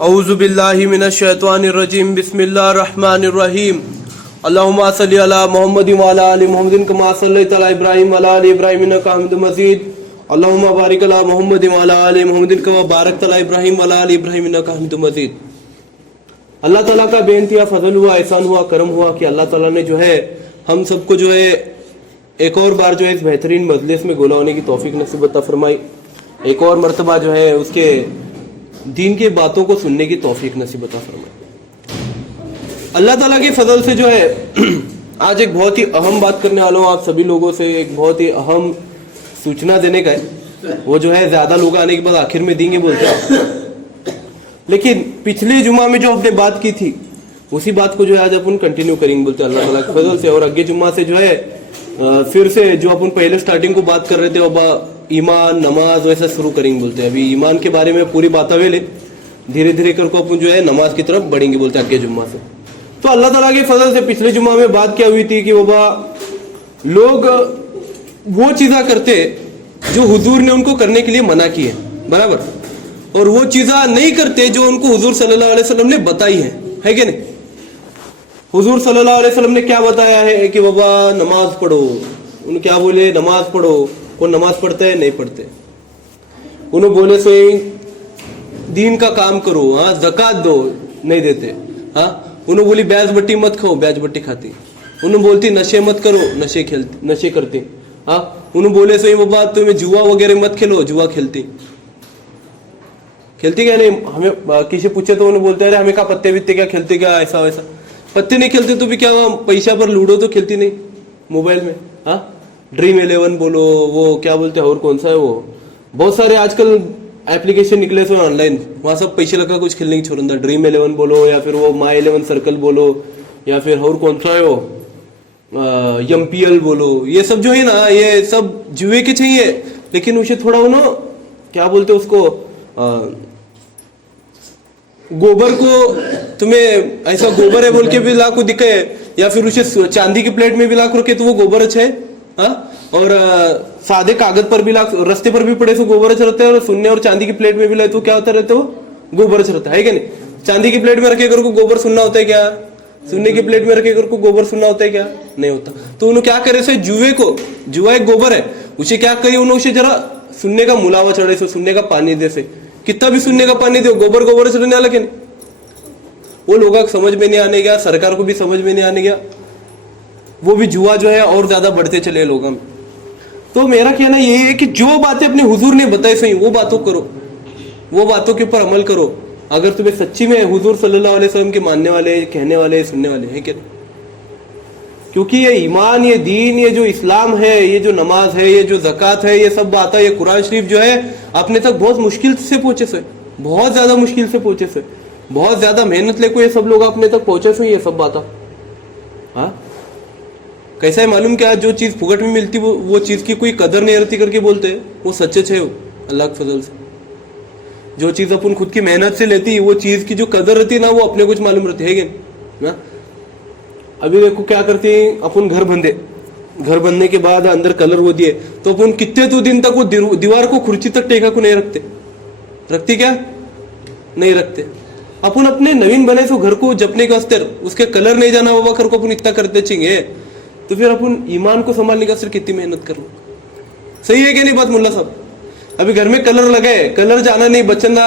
औज़ु बिल्लाहि मिनश शैतानिर रजीम बिस्मिल्लाहिर रहमानिर रहीम अल्लाहुम्मा सल्लि अला मुहम्मदिन व अला आलि मुहम्मदिन कमा सल्लैता अला इब्राहीम व अला आलि इब्राहीम इन्नका हमीदुम मजीद अल्लाहुम्मा बारिक अला मुहम्मदिन व अला आलि मुहम्मदिन कमा बारकता अला इब्राहीम व अला आलि इब्राहीम इन्नका हमीदुम मजीद। अल्लाह ताला का बेइंतहा फजल हुआ, एहसान हुआ, करम हुआ कि अल्लाह ताला ने जो है हम सबको जो है एक और बार जो है इस बेहतरीन मजलिस में गोला होने की तौफीक नसीब अता फरमाई। एक और मर्तबा जो है उसके दीन की बातों को सुनने की तौफीक नसीब अता फरमाई। अल्लाह ताला के फजल से जो है आज एक बहुत ही अहम बात करने वाला हूँ आप सभी लोगों से। एक बहुत ही अहम सूचना देने का है, वो जो है ज्यादा लोग आने के बाद आखिर में देंगे बोलते हैं, लेकिन पिछले जुमा में जो हमने बात की थी उसी बात को जो है आज अपन कंटिन्यू करेंगे बोलते हैं अल्लाह ताला के फजल से। और अगले जुम्मा से जो है फिर से जो अपन पहले स्टार्टिंग को बात कर रहे थे अब ईमान नमाज वैसा शुरू करेंगे बोलते हैं। अभी ईमान के बारे में पूरी बात अवेले, धीरे धीरे करके अपन जो है नमाज की तरफ बढ़ेंगे बोलते हैं अगले जुम्मा से। तो अल्लाह ताला के फजल से पिछले जुम्मा में बात क्या हुई थी कि बाबा लोग वो चीज़ा करते जो हुजूर ने उनको करने के लिए मना की है, बराबर, और वो चीज़ा नहीं करते जो उनको हुजूर सल्लल्लाहु अलैहि वसल्लम ने बताई है कि नहीं। हुजूर सल्लल्लाहु अलैहि वसल्लम ने क्या बताया है कि बाबा नमाज पढ़ो, उन्होंने क्या बोले, नमाज पढ़ो। कौन नमाज पढ़ते हैं? नहीं पढ़ते। उन्होंने बोले सो दीन का काम करो, हाँ, ज़कात दो, नहीं देते। हाँ, उन्होंने बोली बैज बट्टी मत खाओ, बैज बट्टी खाती। उन्होंने बोलती नशे मत करो, नशे करती। हाँ, उन्होंने बोले सो बाबा तुम्हें जुआ वगैरह मत खेलो, जुआ खेलती क्या नहीं। हमें किसी पूछे तो उन्हें बोलते अरे हमें क्या पत्ते वित्ते क्या खेलते क्या, ऐसा वैसा। पत्ते नहीं खेलते तो भी क्या पैसा पर लूडो तो खेलती नहीं मोबाइल में। हाँ, ड्रीम 11 बोलो, वो क्या बोलते हैं और कौन सा है वो, बहुत सारे आजकल एप्लीकेशन निकले सो ऑनलाइन, वहाँ सब पैसे लगा कुछ खेलने की छोड़ता। ड्रीम 11 बोलो या फिर वो माई 11 सर्कल बोलो या फिर और कौन सा है वो MPL बोलो, ये सब जो है ना ये सब जुए के चाहिए। लेकिन उसे थोड़ा उन्होंने क्या बोलते उसको गोबर को तुम्हें ऐसा गोबर है बोल के भी लाख को दिखे, या फिर उसे चांदी की प्लेट में भी लाख रखे तो वो गोबर अच्छा है। हाँ, और सादे कागज पर भी लाख, रस्ते पर भी पड़े तो गोबर अच्छा रहता है, और सुनने और चांदी की प्लेट में भी लाए तो क्या होता रहता है, वो गोबर अच्छा रहता है कि नहीं। चांदी की प्लेट में रखे कर को गोबर सुनना होता है क्या? सुनने की प्लेट में रखे कर को गोबर सुनना होता है क्या? नहीं होता। तो उन्होंने क्या करे से जुए को, जुआ एक गोबर है, उसे क्या करिए उन्होंने उसे जरा सुनने का मुलावा चढ़े से, सुनने का पानी दे से, कितना भी सुनने का पानी दो, गोबर गोबर चढ़ने वाला क्या नहीं। वो लोग समझ में नहीं आने गया, सरकार को भी समझ में नहीं आने गया, वो भी जुआ जो है और ज्यादा बढ़ते चले लोगों में। तो मेरा कहना ये है कि जो बातें अपने हुजूर ने बताई सही वो बातों करो, वो बातों के ऊपर अमल करो, अगर तुम्हें सच्ची में हुजूर सल्लल्लाहु अलैहि वसल्लम के मानने वाले, कहने वाले, सुनने वाले हैं क्या। क्योंकि ये ईमान, ये दीन, ये जो इस्लाम है, ये जो नमाज है, ये जो ज़कात है, ये सब बात है, ये कुरान शरीफ जो है अपने तक बहुत मुश्किल से पहुंचे से, बहुत ज्यादा मुश्किल से पहुंचे से, बहुत ज्यादा मेहनत लेको ये सब लोग अपने तक पहुंचे से ये सब बात। हाँ, कैसा है मालूम क्या, जो चीज फुकट में मिलती वो चीज की कोई कदर नहीं रहती करके बोलते हैं, वो सच्चे है वो अल्लाह के फजल से। जो चीज अपन खुद की मेहनत से लेती वो चीज की जो कदर रहती है ना वो अपने कुछ मालूम रहती है ना। अभी देखो क्या करते हैं अपन, घर बंधे, घर बनने के बाद अंदर कलर वो दिए तो अपन कितने तो दिन तक वो दीवार को खुर्ची तक टेका को नहीं रखते क्या? नहीं रखते। अपन अपने नवीन बने तो घर को जपने का अस्तर उसके कलर नहीं जाना बाबा कर को अपन इतना करते चेंगे, तो फिर अपन ईमान को संभालने का अस्तर कितनी मेहनत कर लो। सही है क्या नहीं बात मुल्ला साहब? अभी घर में कलर लगाए, कलर जाना नहीं, बचना,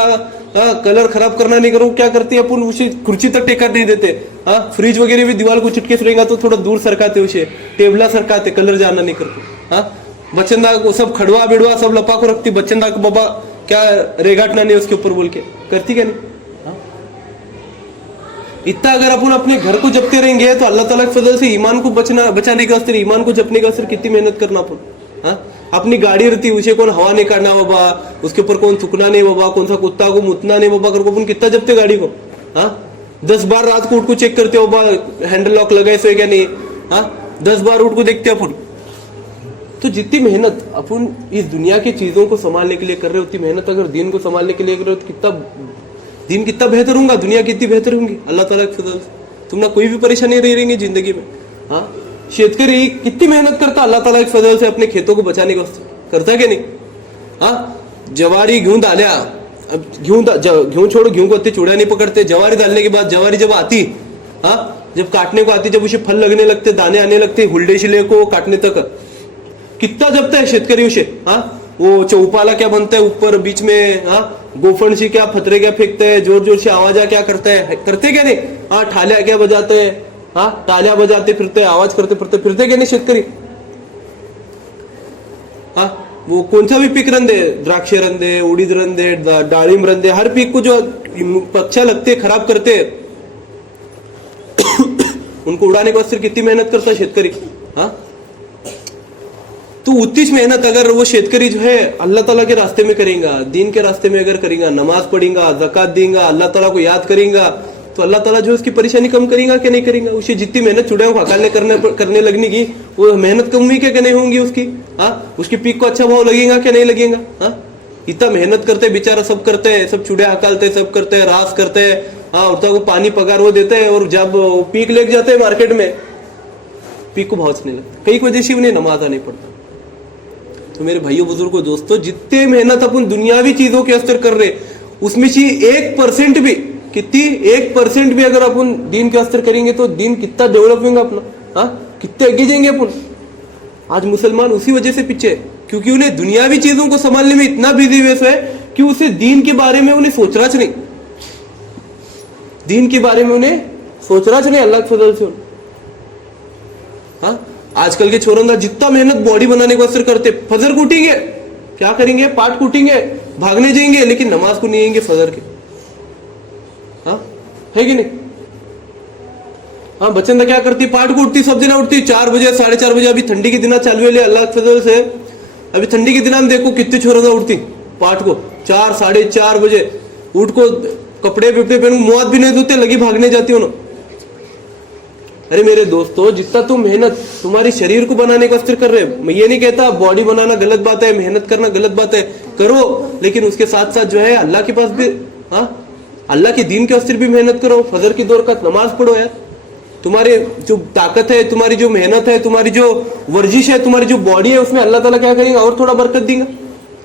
हाँ, कलर खराब करना नहीं करो, क्या करते हैं अपन उसे कुर्सी तक टेका नहीं देते। हाँ, फ्रिज वगैरह भी दीवार को चिटके से रहेगा तो थोड़ा दूर सरकाते, उसे टेबला सरकाते, कलर जाना नहीं करते। हाँ, बच्चंदा को सब खड़वा बिड़वा सब लपा को रखती, बच्चंदा को बाबा क्या रेगाटना नहीं उसके ऊपर बोल के करती क्या नहीं। इतना अगर अपन अपने घर को जपते रहेंगे तो अल्लाह ताला के फजल से ईमान को बचाने का असर, ईमान को जपने का असर कितनी मेहनत करना अपन। हाँ, अपनी गाड़ी रहती उसे कौन हवा नहीं काटना बाबा, उसके ऊपर कौन थूकना नहीं बाबा, कौन सा कुत्ता को मुतना नहीं बाबा करके अपन कितना जपते गाड़ी को। हाँ, 10 बार रात को उठ को चेक करते हो बाबा हैंडल लॉक लगाए सो क्या नहीं। हाँ, 10 बार उठ को देखते अपन। तो जितनी मेहनत अपन इस दुनिया की चीजों को संभालने के लिए कर रहे हो, उतनी मेहनत अगर दीन को संभालने के लिए कर रहे हो तो कितना दिन कितना बेहतर होगा, दुनिया कितनी बेहतर होंगी अल्लाह ताला के फजल से। तुम ना कोई भी परेशानी नहीं रहेंगी जिंदगी में। हाँ, शेतकरी कितनी मेहनत करता अल्लाह ताला के फजल से अपने खेतों को बचाने का करता क्या नहीं। हाँ, ज्वारी घेऊन आल्या गेहूं छोड़ो, गेहूं को इतने चूड़ा नहीं पकड़ते, जवारी डालने के बाद जवारी जब आती, हाँ, जब काटने को आती, जब उसे फल लगने लगते, दाने आने लगते, हुल्डे शिले को काटने तक कितना जपता है शेतकरी उसे, हाँ। वो चौपाला क्या बनता है ऊपर बीच में, हाँ, गोफणसी क्या फतरे क्या फेंकते हैं, जोर जोर से आवाजा क्या करते क्या नहीं, हाँ, ठाल्या क्या बजाते हैं, हाँ, तालियां बजाते फिरते, आवाज करते फिरते क्या नहीं शेतकरी, हाँ। वो कौन सा भी पीक रंदे, द्राक्ष रंदे, उड़ीद रंदे, डाळिंब रंदे, हर पीक को जो पक्षा लगते खराब करते उनको उड़ाने के वास्ते कितनी मेहनत करता है शेतकरी, हाँ। तो उतनी मेहनत अगर वो शेतकरी जो है अल्लाह ताला के रास्ते में करेगा, दीन के रास्ते में अगर करेगा, नमाज पढ़ेगा, ज़कात देगा, अल्लाह ताला को याद करेगा, तो अल्लाह ताला जो उसकी परेशानी कम करेगा कि नहीं करेगा। उसे जितनी मेहनत चुड़ैल हकालने करने लगने की, वो मेहनत कम हुई क्या नहीं होंगी उसकी, हाँ। उसकी पीक को अच्छा भाव लगेगा क्या नहीं लगेगा, हाँ। इतना मेहनत करते बेचारा, सब करते हैं, सब चुड़े हकालते, सब करते हैं, रास करते हैं, हाँ। उतना को पानी पगार वो देते हैं, और जब पीक लेके जाते हैं मार्केट में, पीक को भाव नहीं लगता, कई वजह से उन्हें नमाज नहीं पड़ता। तो मेरे भाइयों बुजुर्गों दोस्तों, जितने मेहनत अपन दुनियावी चीजों के अस्तर कर रहे, उसमें से 1% भी, कितनी 1% भी अगर अपन दीन के अस्तर करेंगे तो दीन कितना डेवलप होगा अपना, हाँ, कितने आगे जाएंगे अपन। आज मुसलमान उसी वजह से पीछे है, क्योंकि उन्हें दुनियावी चीजों को संभालने में इतना बिजी व्यस्त है कि उसे दीन के बारे में उन्हें सोचना नहीं, दीन के बारे में उन्हें सोचना नहीं, अल्लाह के फजल से, हाँ। आजकल के छोरों जितना मेहनत बॉडी बनाने को असर करते, फजर को उठेंगे, क्या करेंगे, पाठ कूटेंगे, भागने जाएंगे, लेकिन नमाज को नहीं आएंगे फजर के, हाँ, है कि नहीं, हाँ। बच्चन क्या करती, पाठ को उठती, सब दिन उठती 4 बजे 4:30 बजे। अभी ठंडी के दिन चालू है, अल्लाह के फजल से अभी ठंडी के दिन हम देखो कितने छोरों उठती पाठ को 4 4:30 बजे उठ को, कपड़े बिपड़े पहन, मुआद भी नहीं धोते, लगी भागने जाती हो। अरे मेरे दोस्तों, जितना तुम मेहनत तुम्हारी शरीर को बनाने का अस्तर कर रहे, मैं ये नहीं कहता बॉडी बनाना गलत बात है, मेहनत करना गलत बात है, करो, लेकिन उसके साथ साथ जो है अल्लाह के पास भी, हाँ, अल्लाह के दीन के अस्तर भी मेहनत करो, फजर की 2 रकात नमाज पढ़ो यार। तुम्हारे जो ताकत है, तुम्हारी जो मेहनत है, तुम्हारी जो वर्जिश है, तुम्हारी जो बॉडी है, उसमें अल्लाह ताला क्या करेगा, और थोड़ा बरकत देगा,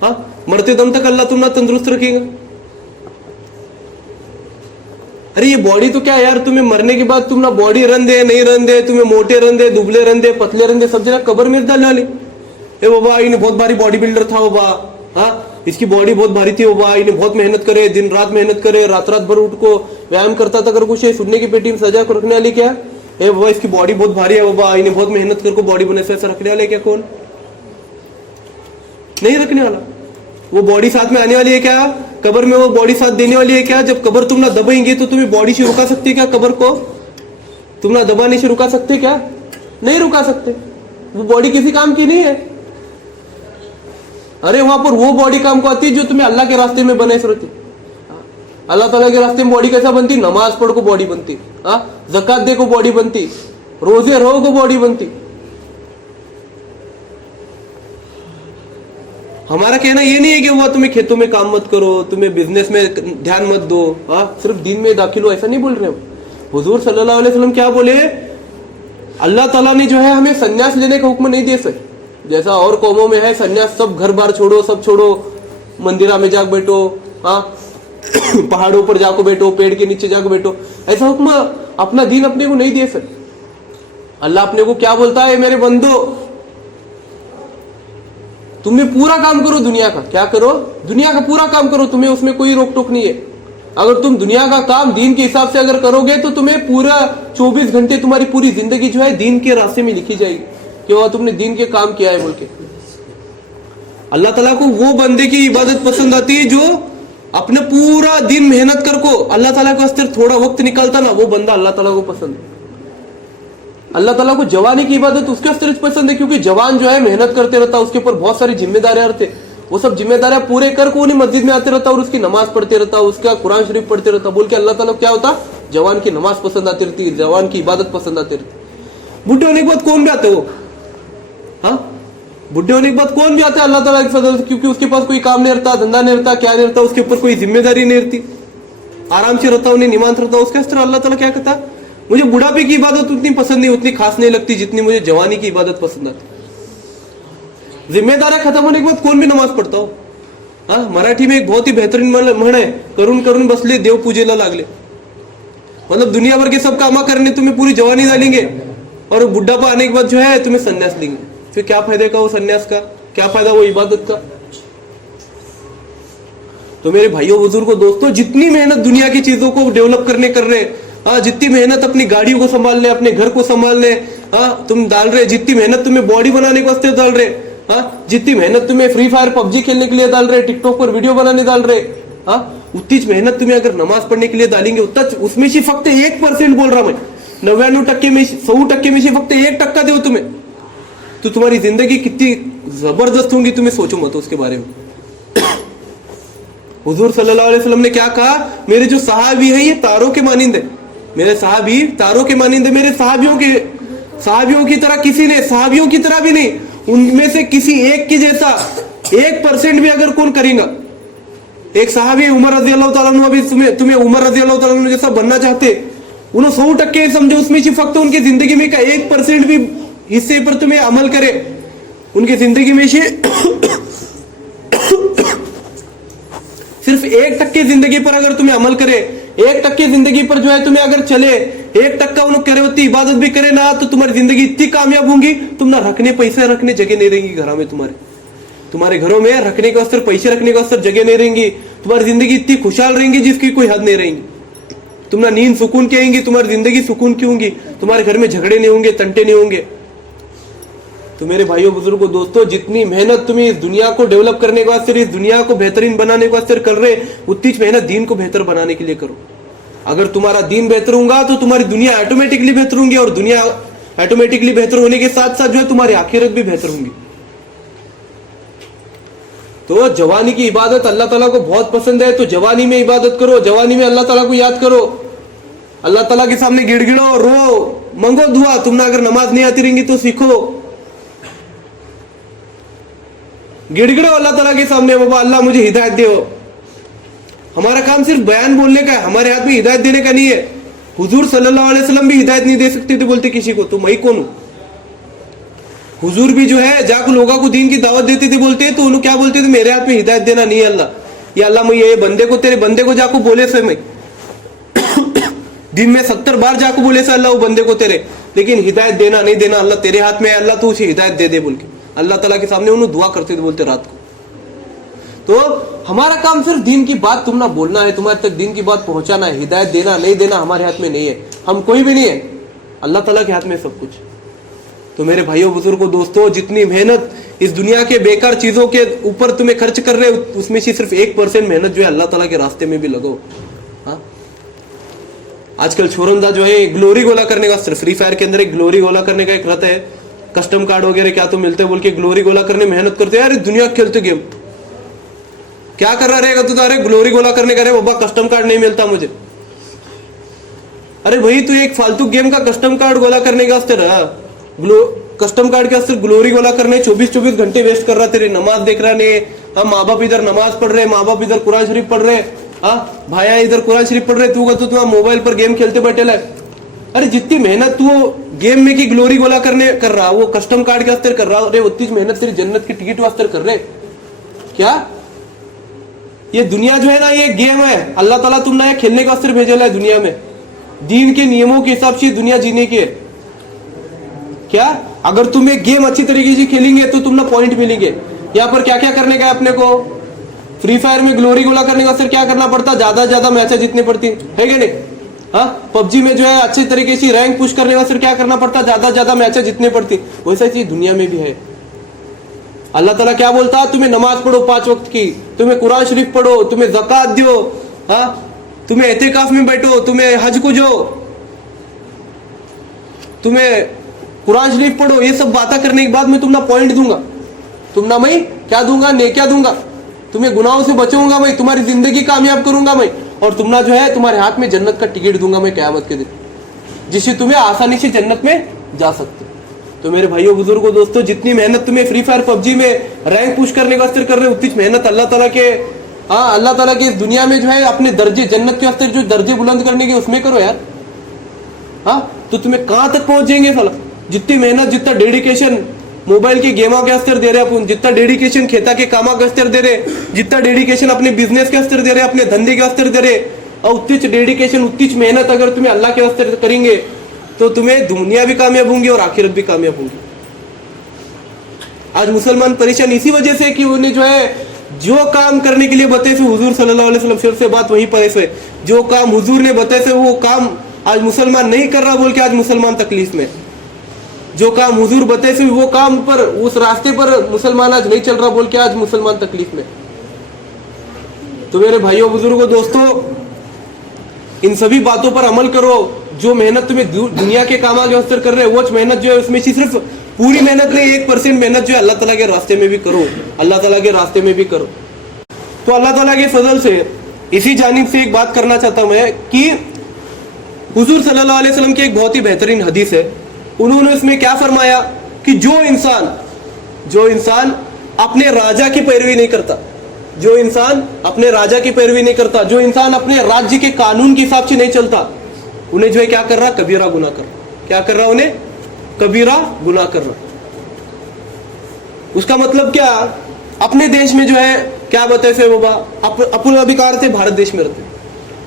हाँ। मरते दम तक अल्लाह तुम ना तंदुरुस्त रखेगा। अरे ये बॉडी तो क्या यार, तुम्हें मरने के बाद तुम ना बॉडी रन दे नहीं रन दे, तुम्हें मोटे रन दे, दुबले रन दे, पतले रन दे, सब जगह कबर में डाल डाले, ए बाबा इन्हें बहुत भारी बॉडी बिल्डर था बाबा, हाँ, इसकी बॉडी बहुत भारी थी बाबा, इन्हें बहुत मेहनत करे, दिन रात मेहनत करे, रात भर उठ को व्यायाम करता था, अगर कुछ सुनने की पेटी में सजा को रखने वाली क्या, ए बाबा इसकी बॉडी बहुत भारी है बाबा, इन्हें बहुत मेहनत करके बॉडी बने से ऐसा रखने वाले क्या, कौन नहीं रखने वाला। वो बॉडी साथ में आने वाली है क्या, कबर में वो बॉडी साथ देने वाली है क्या। जब कबर तुम ना दबाएंगे तो तुम्हें बॉडी से रुका सकती है क्या, कबर को तुम ना दबाने से रुका सकते क्या, नहीं रुका सकते, वो बॉडी किसी काम की नहीं है। अरे वहां पर वो बॉडी काम को आती है जो तुम्हें अल्लाह के रास्ते में बने रहती, अल्लाह ताला के रास्ते में बॉडी कैसा बनती, नमाज पढ़ को बॉडी बनती, हाँ, ज़कात दे को बॉडी बनती, रोजे रहो को बॉडी बनती। हमारा कहना ये नहीं है कि वह तुम्हें खेतों में काम मत करो, तुम्हें बिजनेस में ध्यान मत दो, हाँ, सिर्फ दीन में दाखिल हो, ऐसा नहीं बोल रहे हम। हुजूर सल्लल्लाहु अलैहि वसल्लम क्या बोले, अल्लाह ताला ने जो है हमें सन्यास लेने का हुक्म नहीं दे सके, जैसा और कौमों में है सन्यास, सब घर बार छोड़ो, सब छोड़ो, मंदिरा में जाकर बैठो, हाँ, पहाड़ों पर जाकर बैठो, पेड़ के नीचे जाकर बैठो, ऐसा हुक्म अपना दीन अपने को नहीं दे सके। अल्लाह अपने को क्या बोलता है, मेरे बंदो तुम्हें पूरा काम करो दुनिया का, क्या करो, दुनिया का पूरा काम करो, तुम्हें उसमें कोई रोक टोक नहीं है। अगर तुम दुनिया का काम दीन के हिसाब से अगर करोगे तो तुम्हें पूरा 24 घंटे तुम्हारी पूरी जिंदगी जो है दीन के रास्ते में लिखी जाएगी कि वह तुमने दीन के काम किया है बोल के। अल्लाह ताला को वो बंदे की इबादत पसंद आती है जो अपने पूरा दिन मेहनत कर को अल्लाह ताला के वास्ते थोड़ा वक्त निकालता ना, वो बंदा अल्लाह ताला को पसंद है। अल्लाह ताला को जवानी की इबादत उसके वास्ते पसंद है, क्योंकि जवान जो है मेहनत करते रहता, उसके ऊपर बहुत सारी जिम्मेदारियां रहते, वो सब जिम्मेदारियां पूरे कर को नहीं मस्जिद में आते रहता और उसकी नमाज पढ़ते रहता, उसका कुरान शरीफ पढ़ते रहता, बोल के अल्लाह ताला क्या होता, जवान की नमाज पसंद आती रहती, जवान की इबादत पसंद आती रहती। बुढ़े होने के बाद कौन भी आते हो, हाँ, बुढ़े होने के बाद कौन भी आता है अल्लाह ताला के फजल से, क्योंकि उसके पास कोई काम नहीं रहता, धंधा नहीं रहता, क्या नहीं रहता, उसके ऊपर कोई जिम्मेदारी नहीं रहती, आराम से रहता, उन्हें निमांत रहता, उसके तरह अल्लाह ताला क्या कहता, मुझे बुढ़ापे की इबादत उतनी पसंद नहीं, उतनी खास नहीं लगती जितनी मुझे जवानी की इबादत पसंद आती। जिम्मेदारियां खत्म होने के बाद कौन भी नमाज पढ़ता हो, हा, मराठी में एक बहुत ही बेहतरीन म्हण है, करून करून बसले देव पूजेला लागले. मतलब दुनिया भर के सब कामा करने तुम्हें पूरी जवानी डालेंगे और बुढ़ापा आने के बाद जो है तुम्हें संन्यास लेंगे. फिर क्या फायदा का वो संन्यास का, क्या फायदा वो इबादत का. तो मेरे भाइयों बुजुर्गों दोस्तों, जितनी मेहनत दुनिया की चीजों को डेवलप करने कर रहे, जितनी मेहनत अपनी गाड़ियों को संभालने, अपने घर को संभालने तुम डाल रहे, जितनी मेहनत तुम्हें बॉडी बनाने के वास्ते डाल रहे, जितनी मेहनत तुम्हें फ्री फायर पबजी खेलने के लिए डाल रहे, टिकटॉक पर वीडियो बनाने डाल रहे, उतनी मेहनत तुम्हें अगर नमाज पढ़ने के लिए डालेंगे, उतना उसमें से फक्त 1% बोल रहा मैं, 99% में 100% में से फक्त 1% दो तुम्हें, तो तुम्हारी जिंदगी कितनी जबरदस्त होगी तुम्हें सोचो मत उसके बारे में. हुजूर सल्लल्लाहु अलैहि वसल्लम ने क्या कहा, मेरे जो सहाबी है ये तारों के मानिंदे, मेरे सहाबी तारों के मानिंदे, मेरे सहाबियों की तरह किसी ने, सहाबियों की तरह भी नहीं, उनमें से किसी एक की जैसा 1% भी अगर कौन करेगा. एक सहाबी उमर रजी अल्लाह ताला अन्हु, अभी तुम्हें उमर रजी अल्लाह ताला अन्हु जैसा बनना चाहते, उन्हें 100% समझो, उसमें से फक्त उनकी जिंदगी में का 1% भी हिस्से पर तुम्हें अमल करे, उनकी जिंदगी में से सिर्फ 1% जिंदगी पर अगर तुम्हें अमल करे, 1% जिंदगी पर जो है तुम्हें अगर चले, 1% उन्हें करे, उतनी इबादत भी करे ना, तो तुम्हारी जिंदगी इतनी कामयाब होगी, तुम ना रखने पैसे रखने जगह नहीं रहेंगी घर में, तुम्हारे घरों में रखने के वास्ते, पैसे रखने के वास्ते जगह नहीं रहेंगी, तुम्हारी जिंदगी इतनी खुशहाल रहेंगी जिसकी कोई हद नहीं रहेंगी, तुम ना नींद सुकून की आएंगी, तुम्हारी जिंदगी सुकून की होंगी, तुम्हारे घर में झगड़े नहीं होंगे, तंटे नहीं होंगे. तो मेरे भाइयों बुजुर्गों दोस्तों, जितनी मेहनत तुम्हें इस दुनिया को डेवलप करने के वास्ते, इस दुनिया को बेहतरीन बनाने के वास्ते कर रहे, उतनी मेहनत दीन को बेहतर बनाने के लिए करो. अगर तुम्हारा दीन बेहतर होगा तो तुम्हारी दुनिया ऑटोमेटिकली बेहतर होंगी, और दुनिया ऑटोमेटिकली बेहतर होने के साथ साथ जो है तुम्हारी आखिरत भी बेहतर होंगी. तो जवानी की इबादत अल्लाह ताला को बहुत पसंद है, तो जवानी में इबादत करो, जवानी में अल्लाह ताला को याद करो, अल्लाह ताला के सामने गिड़गिड़ो, रो, मंगो दुआ. तुमने अगर नमाज नहीं आती रहेंगी तो सीखो, गिड़गिड़ो अल्लाह ताला के सामने, बाबा अल्लाह मुझे हिदायत दो. हमारा काम सिर्फ बयान बोलने का है, हमारे हाथ में हिदायत देने का नहीं है. हुजूर सल्लल्लाहु अलैहि वसल्लम भी हिदायत नहीं दे सकते थे, बोलते किसी को तो मैं कौन हूं. हुजूर भी जो है जाकर लोगों को दीन की दावत देते थे, बोलते तो उन्होंने क्या बोलते थे, मेरे हाथ में हिदायत देना नहीं है अल्लाह, या अल्लाह मैं ये बंदे को, तेरे बंदे को जाको बोले से, मैं दिन में 70 बार जाको बोले से अल्लाह वो बंदे को तेरे, लेकिन हिदायत देना नहीं देना अल्लाह तेरे हाथ में है, अल्लाह तू उसे हिदायत दे दे बोल के अल्लाह ताला के सामने उन्होंने दुआ करते थे, बोलते रात को. तो हमारा काम सिर्फ दीन की बात तुम ना बोलना है, तुम्हारे तक दीन की बात पहुंचाना है, हिदायत देना नहीं देना हमारे हाथ में नहीं है, हम कोई भी नहीं है, अल्लाह ताला के हाथ में सब कुछ. तो मेरे भाइयों बुजुर्गों दोस्तों, जितनी मेहनत इस दुनिया के बेकार चीजों के ऊपर तुम्हें खर्च कर रहे हो, उसमें से सिर्फ 1% मेहनत जो है अल्लाह ताला के रास्ते में भी लगाओ. हाँ, आजकल छोरंदा जो है ग्लोरी गोला करने का, सिर्फ फ्री फायर के अंदर एक ग्लोरी गोला करने का एक रत है, कस्टम कार्ड वगैरह क्या तो मिलते बोल के ग्लोरी गोला करने मेहनत करते हैं. यार दुनिया खेलते गेम क्या कर रहा रहेगा तू, अरे ग्लोरी गोला करने का, बाबा कस्टम कार्ड नहीं मिलता मुझे. अरे भाई तू एक फालतू गेम का कस्टम कार्ड गोला करने का कस्टम कार्ड के वास्ते ग्लोरी गोला करने 24 घंटे वेस्ट कर रहा, तेरी नमाज देख रहा नहीं. हाँ, माँ बाप इधर नमाज पढ़ रहे, माँ बाप इधर कुरान शरीफ पढ़ रहे, हाँ भाइया इधर कुरान शरीफ पढ़ रहे, तू तो तुम्हारा मोबाइल पर गेम खेलते बैठे ला. अरे जितनी मेहनत तू गेम में की ग्लोरी गोला करने कर रहा, वो कस्टम कार्ड के वास्ते कर रहा, अरे उतनी मेहनत तेरी जन्नत की टिकट वास्ते कर रहे क्या. ये दुनिया जो है ना, ये गेम है, अल्लाह ताला तुम ना खेलने के वास्ते भेजा है दुनिया में, दीन के नियमों के हिसाब से दुनिया जीने की है. क्या अगर तुम एक गेम अच्छी तरीके से खेलेंगे तो तुम ना पॉइंट मिलेंगे. यहाँ पर क्या क्या करने का है अपने को, फ्री फायर में ग्लोरी गोला करने का वास्ते क्या करना पड़ता, ज्यादा मैच जीतने पड़ती है कि नहीं. हाँ, पबजी में जो है अच्छे तरीके से रैंक पुश करने वास्ते क्या करना पड़ता, ज्यादा मैच जीतने पड़ती. वैसा चीज दुनिया में भी है. अल्लाह ताला क्या बोलता, तुम्हें नमाज पढ़ो 5 वक्त की, तुम्हें कुरान शरीफ पढ़ो, तुम्हें ज़कात दो, हाँ तुम्हें एहतिकाफ में बैठो, तुम्हें हज को जो, तुम्हें कुरान शरीफ पढ़ो, ये सब बातें करने के बाद मैं तुम ना पॉइंट दूंगा, तुम ना मैं क्या दूंगा, नेकिया दूंगा, तुम्हें गुनाहों से बचाऊंगा मैं, तुम्हारी जिंदगी कामयाब करूंगा मैं, और तुम ना जो है तुम्हारे हाथ में जन्नत का टिकट दूंगा मैं क़यामत के दिन, जिससे तुम्हें आसानी से जन्नत में जा सकते. तो मेरे भाइयों बुजुर्गों दोस्तों, जितनी मेहनत तुम्हें फ्री फायर पबजी में रैंक पुश करने के वास्ते कर रहे हो, उतनी मेहनत अल्लाह ताला के इस दुनिया में जो है अपने दर्जे जन्नत के वास्ते जो दर्जे बुलंद करने के उसमें करो यार. हाँ, तो तुम्हें कहां तक पहुंच जाएंगे साला. जितनी मेहनत, जितना डेडिकेशन मोबाइल के गेमा के अस्तर दे रहे अपन, जितना डेडिकेशन खेता के कामा के अस्तर दे रहे, जितना डेडिकेशन अपने बिजनेस के अस्तर दे रहे, अपने धंधे के अस्तर दे रहे, और उतनी डेडिकेशन उतनी मेहनत अगर तुम्हें अल्लाह के अस्तर करेंगे तो तुम्हें दुनिया भी कामयाब होंगी और आखिरत भी कामयाब होंगी। आज मुसलमान परेशान इसी वजह से कि उन्हें जो है जो काम करने के लिए बताए थे हुजूर सल्लल्लाहु अलैहि वसल्लम, फिर से बात वहीं पर है, जो काम हुजूर ने बताए थे वो काम आज मुसलमान नहीं कर रहा बोल के आज मुसलमान तकलीफ में। जो काम हुजूर बताए थे वो काम पर, उस रास्ते पर मुसलमान आज नहीं चल रहा बोल के आज मुसलमान तकलीफ में। तो मेरे भाइयों बुजुर्गों दोस्तों, इन सभी बातों पर अमल करो। जो मेहनत तुम्हें दुनिया के काम आगे अवसर कर रहे हैं, वो मेहनत जो है उसमें सिर्फ पूरी मेहनत नहीं, 1% मेहनत जो है अल्लाह ताला के रास्ते में भी करो, अल्लाह ताला के रास्ते में भी करो। तो अल्लाह ताला के फजल से इसी जानिब से एक बात करना चाहता हूं मैं कि हुजूर सल्लल्लाहु अलैहि वसल्लम की एक बहुत ही बेहतरीन हदीस है। उन्होंने इसमें क्या फरमाया कि जो इंसान अपने राजा की पैरवी नहीं करता, जो इंसान अपने राजा की पैरवी नहीं करता, जो इंसान अपने राज्य के कानून के हिसाब से नहीं चलता, उन्हें जो है क्या कर रहा, कबीरा गुनाह कर रहा। क्या कर रहा, उन्हें कबीरा गुनाह कर रहा। उसका मतलब क्या, अपने देश में जो है क्या बताए थे बाबा, अपन अधिकार थे भारत देश में रहते,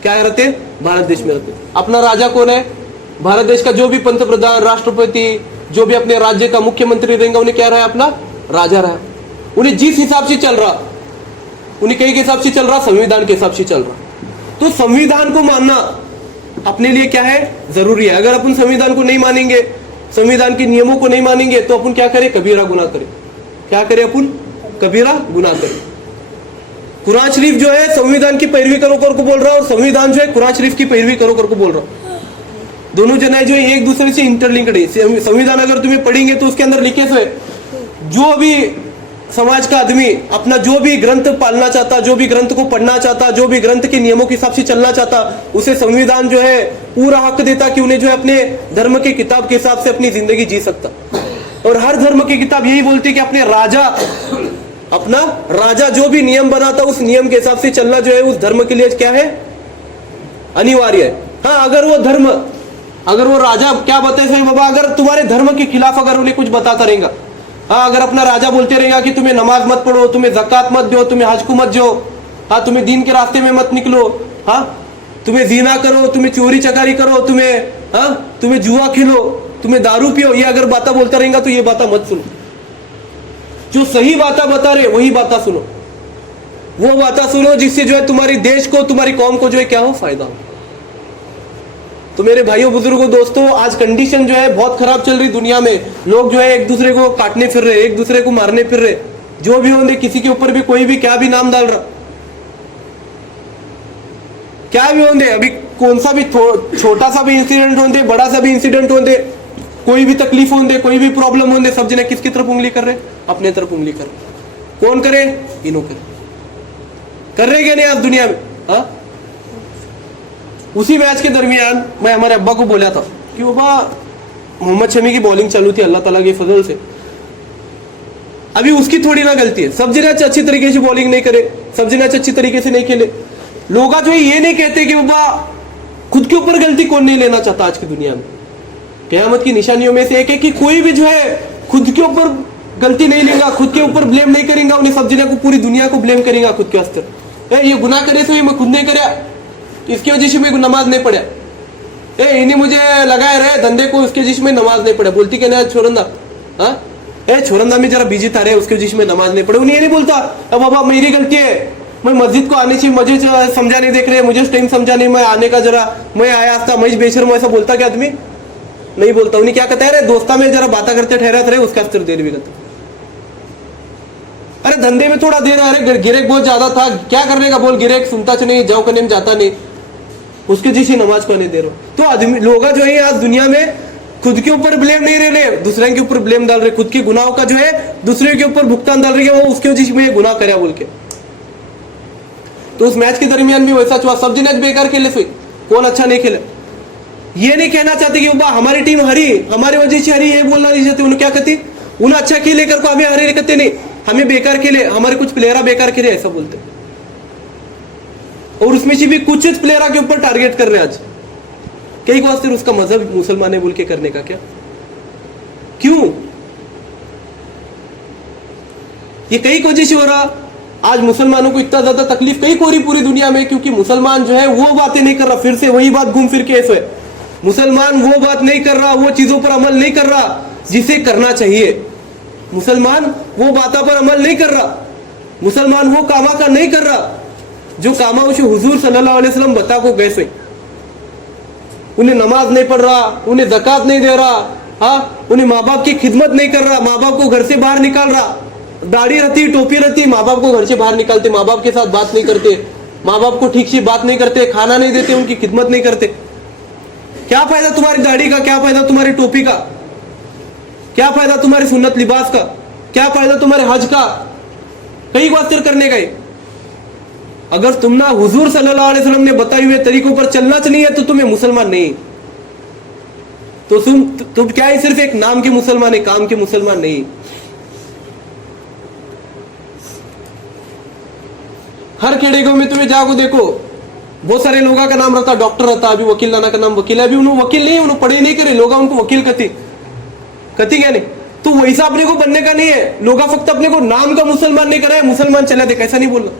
क्या रहते, भारत देश में रहते। अपना राजा कौन है, भारत देश का जो भी पंतप्रधान, राष्ट्रपति, जो भी अपने राज्य का मुख्यमंत्री रहेगा, उन्हें क्या रहा, अपना राजा रहा। उन्हें जिस हिसाब से चल रहा, उन्हें कई के हिसाब से चल रहा, संविधान के हिसाब से चल रहा। तो संविधान को मानना अपने लिए क्या है, जरूरी है। अगर अपन संविधान को नहीं मानेंगे, संविधान के नियमों को नहीं मानेंगे, तो अपन क्या करें, कबीरा गुनाह करें। क्या करें अपन, कबीरा गुनाह करें। कुरान शरीफ जो है संविधान की पैरवी करो कर को बोल रहा है, और संविधान जो है कुरान शरीफ की पैरवी करो कर को बोल रहा है। दोनों जना जो है एक दूसरे से इंटरलिंक्ड है। संविधान अगर तुम्हें पढ़ेंगे तो उसके अंदर लिखे हुए जो भी समाज का आदमी अपना जो भी ग्रंथ पालना चाहता, जो भी ग्रंथ को पढ़ना चाहता, जो भी ग्रंथ के नियमों के हिसाब से चलना चाहता, उसे संविधान जो है पूरा हक देता कि उन्हें जो है अपने धर्म की किताब के हिसाब से अपनी जिंदगी जी सकता। और हर धर्म की किताब यही बोलती है कि अपना राजा जो भी नियम बनाता, उस नियम के हिसाब से चलना जो है उस धर्म के लिए क्या है, अनिवार्य है। हाँ, अगर वो राजा क्या बताए बाबा, अगर तुम्हारे धर्म के खिलाफ अगर उन्हें कुछ बताता रहेगा, हाँ, अगर अपना राजा बोलते रहेगा कि तुम्हें नमाज मत पढ़ो, तुम्हें ज़कात मत दो, तुम्हें हज को मत जाओ, हाँ, तुम्हें दीन के रास्ते में मत निकलो, हाँ, तुम्हें जीना करो, तुम्हें चोरी चकारी करो, तुम्हें जुआ खेलो, तुम्हें दारू पियो, ये अगर बातें बोलता रहेगा तो ये बातें मत सुनो। जो सही बातें बता रहे वही बातें सुनो, वो बातें सुनो जिससे जो है तुम्हारी देश को, तुम्हारी कौम को जो है क्या हो, फायदा हो। तो मेरे भाइयों बुजुर्गों दोस्तों, आज कंडीशन जो है बहुत खराब चल रही दुनिया में। लोग जो है एक दूसरे को काटने फिर रहे, एक दूसरे को मारने फिर रहे, जो भी होंगे, किसी के ऊपर भी कोई भी क्या भी नाम डाल रहा, क्या भी होंगे। अभी कौन सा भी छोटा सा भी इंसिडेंट होंगे, बड़ा सा भी इंसिडेंट होंगे, कोई भी तकलीफ होंगे, कोई भी प्रॉब्लम होंगे, सब जने किसकी तरफ उंगली कर रहे, अपने तरफ उंगली कर रहे। कौन करे, इन्हों करे, कर रहे क्या नहीं आज दुनिया में। हाँ, उसी मैच के दरमियान मैं हमारे अब्बा को बोला था कि बाबा मोहम्मद शमी की बॉलिंग चालू थी अल्लाह ताला के फजल से, अभी उसकी थोड़ी ना गलती है, सब जने अच्छी तरीके से बॉलिंग नहीं करे, सब जने अच्छी तरीके से नहीं खेले। लोग जो है ये नहीं कहते कि बाबा खुद के ऊपर गलती कौन नहीं लेना चाहता। आज की दुनिया में क़यामत की निशानियों में से एक है कि कोई भी जो है खुद के ऊपर गलती नहीं लेगा, खुद के ऊपर ब्लेम नहीं करेगा, उन्हें सब जने को, पूरी दुनिया को ब्लेम करेगा खुद के अस्तर। ये गुनाह करे तो ये मैं खुद नहीं करे, इसकी वजह से मैं नमाज नहीं पढ़ा, इन्हें मुझे लगाए रहे धंधे को, उसके वजह से मैं नमाज नहीं पढ़ा। बोलती क्या छोरंदा, हाँ, छोरंदा में जरा बिजी था रहे, उसके वजह से मैं नमाज नहीं पढ़ा। उन्हें ये नहीं बोलता अब बाबा मेरी गलती है, मैं मस्जिद को आने से मुझे समझा नहीं देख रहे, मुझे टाइम समझा नहीं, मैं आने का जरा, मैं आया था, मैं बेशर्म, ऐसा बोलता क्या आदमी, नहीं बोलता। उन्हें क्या कहता है, दोस्ता में जरा बातें करते ठहरा रहे, उसका अस्तर देर भी करता। अरे धंधे में थोड़ा देर, अरे गिरेक बहुत ज्यादा था, क्या करने का बोल, गिरेक सुनता नहीं, जाओ करने में जाता नहीं, उसके जैसी नमाज को नहीं दे रहा। तो आदमी लोग जो है आज दुनिया में खुद के ऊपर ब्लेम नहीं रहे, दूसरे के ऊपर ब्लेम डाल रहे, खुद के गुनाहों का जो है दूसरे के ऊपर भुगतान डाल रहे हैं, वो उसके वजह में गुनाह करे बोल के। तो उस मैच के दरमियान भी वैसा हुआ, सब जने बेकार खेले, फिर कौन अच्छा नहीं खेले। ये नहीं कहना चाहते कि बाबा हमारी टीम हरी, हमारी वजह से हरी, ये बोलना नहीं चाहते। उन्हें क्या कहती, उन्हें अच्छा खेले कर को हमें हरी कहते नहीं, हमें बेकार खेले, हमारे कुछ प्लेयर बेकार खेले, ऐसा बोलते। और उसमें से भी कुछ प्लेयर के ऊपर टारगेट कर रहे हैं आज, कई वास्ते उसका मजहब मुसलमान है बोल के करने का क्या, क्यों ये कई वजह से हो रहा। आज मुसलमानों को इतना ज्यादा तकलीफ कहीं हो रही पूरी दुनिया में, क्योंकि मुसलमान जो है वो बातें नहीं कर रहा। फिर से वही बात घूम फिर के ऐसे है, मुसलमान वो बात नहीं कर रहा, वो चीजों पर अमल नहीं कर रहा जिसे करना चाहिए। मुसलमान वो बातों पर अमल नहीं कर रहा, मुसलमान वो कामा का नहीं कर रहा जो कामा उसे हुजूर सल्लल्लाहु अलैहि वसल्लम बता को गए से। उन्हें नमाज नहीं पढ़ रहा, उन्हें ज़कात नहीं दे रहा, हाँ, उन्हें माँ बाप की खिदमत नहीं कर रहा, माँ बाप को घर से बाहर निकाल रहा, दाढ़ी रहती टोपी रहती, माँ बाप को घर से बाहर निकालते, माँ बाप के साथ बात नहीं करते, माँ बाप को ठीक से बात नहीं करते, खाना नहीं देते, उनकी खिदमत नहीं करते। क्या फायदा तुम्हारी दाढ़ी का, क्या फायदा तुम्हारी टोपी का, क्या फायदा तुम्हारे सुन्नत लिबास का, क्या फायदा तुम्हारे हज का, कई वास्ते करने का। अगर तुम ना हुजूर सल्लल्लाहु अलैहि वसल्लम ने बताए हुए तरीकों पर चलना नहीं है तो तुम्हें मुसलमान नहीं, तो तुम क्या है, सिर्फ एक नाम के मुसलमान है, काम के मुसलमान नहीं। हर खेड़े गांव में तुम्हें जाओ देखो, बहुत सारे लोगों का नाम रहता, डॉक्टर रहता, अभी वकील लाना का नाम वकील है, अभी उन्होंने वकील नहीं है, उन्होंने पढ़े नहीं करे, लोग उनको वकील कती क्या नहीं। तो वैसा अपने को बनने का नहीं है, लोग फक्त अपने को नाम का मुसलमान नहीं कराए, मुसलमान चला दे, कैसा नहीं बोलना।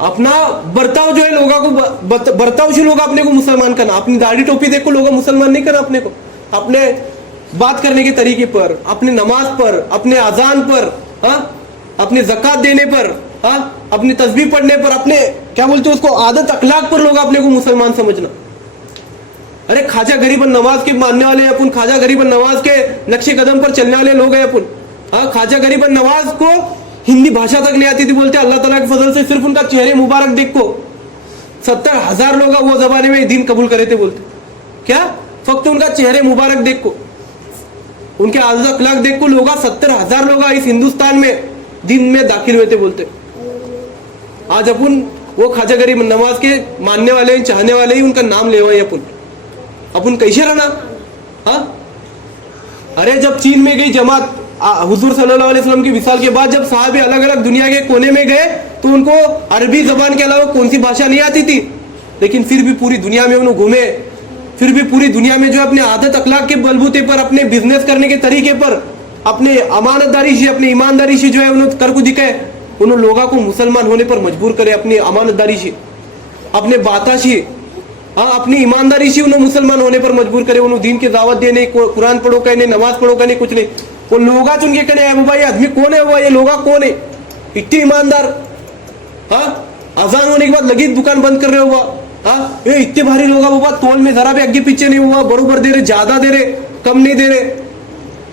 अपना बर्ताव जो है लोगों को बर्ताव से लोग अपने को मुसलमान करना, अपनी दाढ़ी टोपी देखो लोग मुसलमान नहीं करना अपने को, अपने बात करने के तरीके पर, अपने नमाज पर, अपने अजान पर, हाँ, अपने ज़कात देने पर, हाँ, अपनी तस्बीह पढ़ने पर, अपने क्या बोलते हैं उसको आदत अखलाक पर लोग अपने को मुसलमान समझना। अरे ख्वाजा गरीबन नवाज के मानने वाले अपन, ख्वाजा गरीबन नवाज के नक्शे कदम पर चलने वाले लोग हैं अपन। हाँ, ख्वाजा गरीबन नवाज को हिंदी भाषा तक नहीं आती थी, बोलते अल्लाह ताला के फजल से सिर्फ उनका चेहरे मुबारक देख को 70,000 लोग वो जमाने में दीन कबूल करे थे। बोलते क्या, फक्त उनका चेहरे मुबारक देख को, उनके आदत अखलाक देख को लोग 70,000 लोग इस हिंदुस्तान में दीन में दाखिल हुए थे। बोलते आज अपन वो ख्वाजा गरीब नवाज के मानने वाले चाहने वाले ही उनका नाम ले अपन कैसे रहना। हाँ, अरे जब चीन में गई जमात हुजूर सल्लल्लाहु अलैहि वसल्लम की विसाल के बाद, जब साहबे अलग अलग दुनिया के कोने में गए तो उनको अरबी जबान के अलावा कौन सी भाषा नहीं आती थी, लेकिन फिर भी पूरी दुनिया में उन्होंने घूमे, फिर भी पूरी दुनिया में जो अपने आदत अखलाक के बलबूते पर, अपने बिजनेस करने के तरीके पर, अपने अमानतदारी से, अपनी ईमानदारी से जो है उन्होंने करके दिखाए, उन्होंने लोगों को मुसलमान होने पर मजबूर करे, अपनी अमानतदारी से, अपने बाता से, हाँ, अपनी ईमानदारी से उन्हें मुसलमान होने पर मजबूर करे। उन्होंने दीन की दावत देने, कुरान पढ़ो का नहीं, नमाज पढ़ो का नहीं, कुछ नहीं। वो लोगा चुन के कहने भाई आदमी कौन है, हुआ ये लोगा कौन है, इतने ईमानदार, हाँ, अजान होने के बाद लगी दुकान बंद कर रहे हुआ, हाँ, ये इतने भारी लोग बाबा, तोल में जरा भी आगे पीछे नहीं हुआ, बरोबर दे रहे, ज्यादा दे रहे, कम नहीं दे रहे,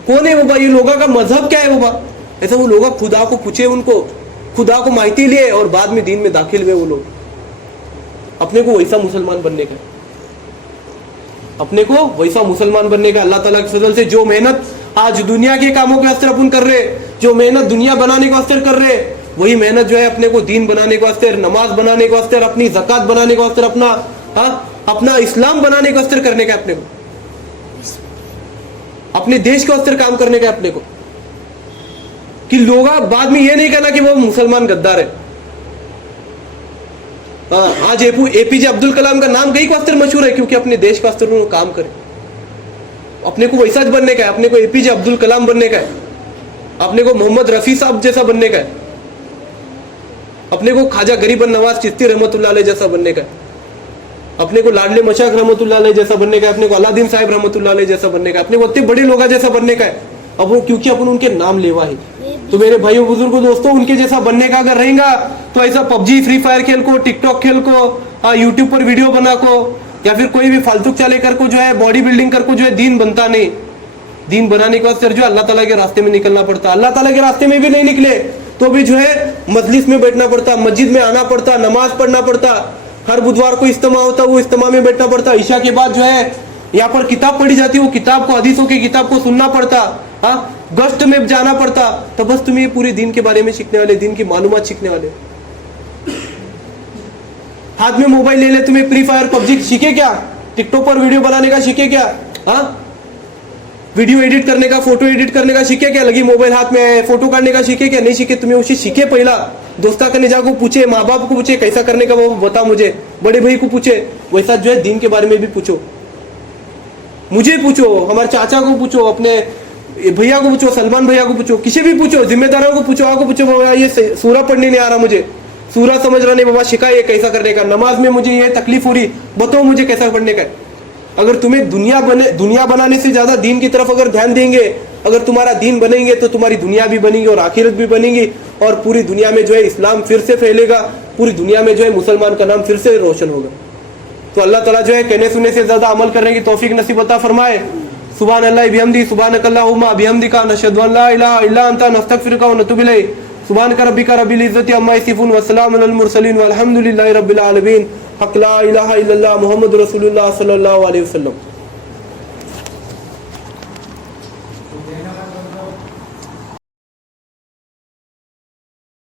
कौन है बाबा, ये लोगों का मजहब क्या है बाबा। ऐसा वो लोग खुदा को पूछे, उनको खुदा को माहिती लिए और बाद में दीन में दाखिल हुए। वो लोग अपने को वैसा मुसलमान बनने का, अपने को वैसा मुसलमान बनने का, अल्लाह ताला के फजल से जो मेहनत आज दुनिया के कामों के वास्ते अपन कर रहे, जो मेहनत दुनिया बनाने के वास्ते कर रहे, वही मेहनत जो है अपने को दीन बनाने के वास्ते, नमाज बनाने के वास्ते, अपनी ज़कात बनाने के वास्ते, अपना, हाँ, अपना इस्लाम बनाने के वास्ते करने का, अपने को अपने देश के वास्ते काम करने का अपने को, कि लोग बाद में ये नहीं कहना कि वो मुसलमान गद्दार है। आज एपीजे अब्दुल कलाम का नाम कई वास्ते मशहूर है, क्योंकि अपने देश के वास्ते उन्होंने काम करे। अपने को वैसा बनने का है, अपने को एपीजे अब्दुल कलाम बनने का है, अपने को मोहम्मद रफी साहब जैसा बनने का है, अपने को ख्वाजा गरीब नवाज चिश्ती रहमतुल्लाह अलैह जैसा बनने का है, अपने को लाडले मशाक रहमतुल्लाह अलैह जैसा बनने का है, अपने को अलादीन साहिब रहमतुल्लाह अलैह जैसा बनने का है, अपने को इतने बड़े लोग जैसा बनने का है। अब वो क्योंकि अपन उनके नाम लेवा है, तो मेरे भाइयों बुजुर्गों दोस्तों, उनके जैसा बनने का अगर रहेगा तो ऐसा पबजी फ्री फायर खेल को, टिकटॉक खेल को, यूट्यूब पर वीडियो बना को, या फिर कोई भी फालतू चाले कर को जो है बॉडी बिल्डिंग कर को जो है दीन बनता नहीं। दीन बनाने के वास्ते जो अल्लाह ताला के रास्ते में निकलना पड़ता, अल्लाह ताला के रास्ते में भी नहीं निकले तो भी जो है मजलिस में बैठना पड़ता, मस्जिद में आना पड़ता, नमाज पढ़ना पड़ता, हर बुधवार को इज्तिमा होता, वो इज्तिमा में बैठना पड़ता, ईशा के बाद जो है यहाँ पर किताब पढ़ी जाती, वो किताब को, हदीसों की किताब को सुनना पड़ता, हाँ, गश्त में जाना पड़ता, तो बस तुम्हें पूरे दिन के बारे में सीखने वाले, दिन की मालूमात सीखने वाले। हाथ में मोबाइल ले ले, तुम्हें फ्री फायर पबजी सीखे क्या, टिकटॉक पर वीडियो बनाने का सीखे क्या, हाँ, वीडियो एडिट करने का, फोटो एडिट करने का सीखे क्या, लगी मोबाइल हाथ में फोटो काटने का सीखे क्या, नहीं सीखे। तुम्हें उसे सीखे, पहला दोस्ता करने जाको पूछे, माँ बाप को पूछे कैसा करने का वो बता मुझे, बड़े भाई को पूछे, वैसा जो है दीन के बारे में भी पूछो, मुझे पूछो, हमारे चाचा को पूछो, अपने भैया को पूछो, सलमान भैया को पूछो, किसी भी पूछो, जिम्मेदारों को पूछो, आपको पूछो बाबा ये सूरा पढ़ने नहीं आ रहा मुझे, सूरा समझ रहा नहीं बाबा, शिकायत कैसा करने का, नमाज में मुझे ये तकलीफ हो रही, बताओ मुझे कैसा पढ़ने का। अगर तुम्हें दुनिया बनाने से ज्यादा दीन की तरफ अगर ध्यान देंगे, अगर तुम्हारा दीन बनेंगे तो तुम्हारी दुनिया भी बनेगी और आखिरत भी बनेगी, और पूरी दुनिया में जो है इस्लाम फिर से फैलेगा, पूरी दुनिया में जो है मुसलमान का नाम फिर से रोशन होगा। तो अल्लाह ताला जो है कहने सुनने से ज्यादा अमल करने की तौफीक नसीब अता फरमाए। सुभान अल्लाह बिहम्दी, सुभानक अल्लाहुम्मा बिहम्दिका, नशहदु अन ला इलाहा इल्ला अंता, नस्तगफिरुका व नतूबु इलैक। सुभानक रब्बिका रब्बिल इज्जति अम्मा यसिफून, व सलामुन अलल मुरसलीन, वल्हम्दुलिल्लाहि रब्बिल आलमीन। हक ला इलाहा इल्लल्लाह मुहम्मदुर रसूलुल्लाह सल्लल्लाहु अलैहि वसल्लम।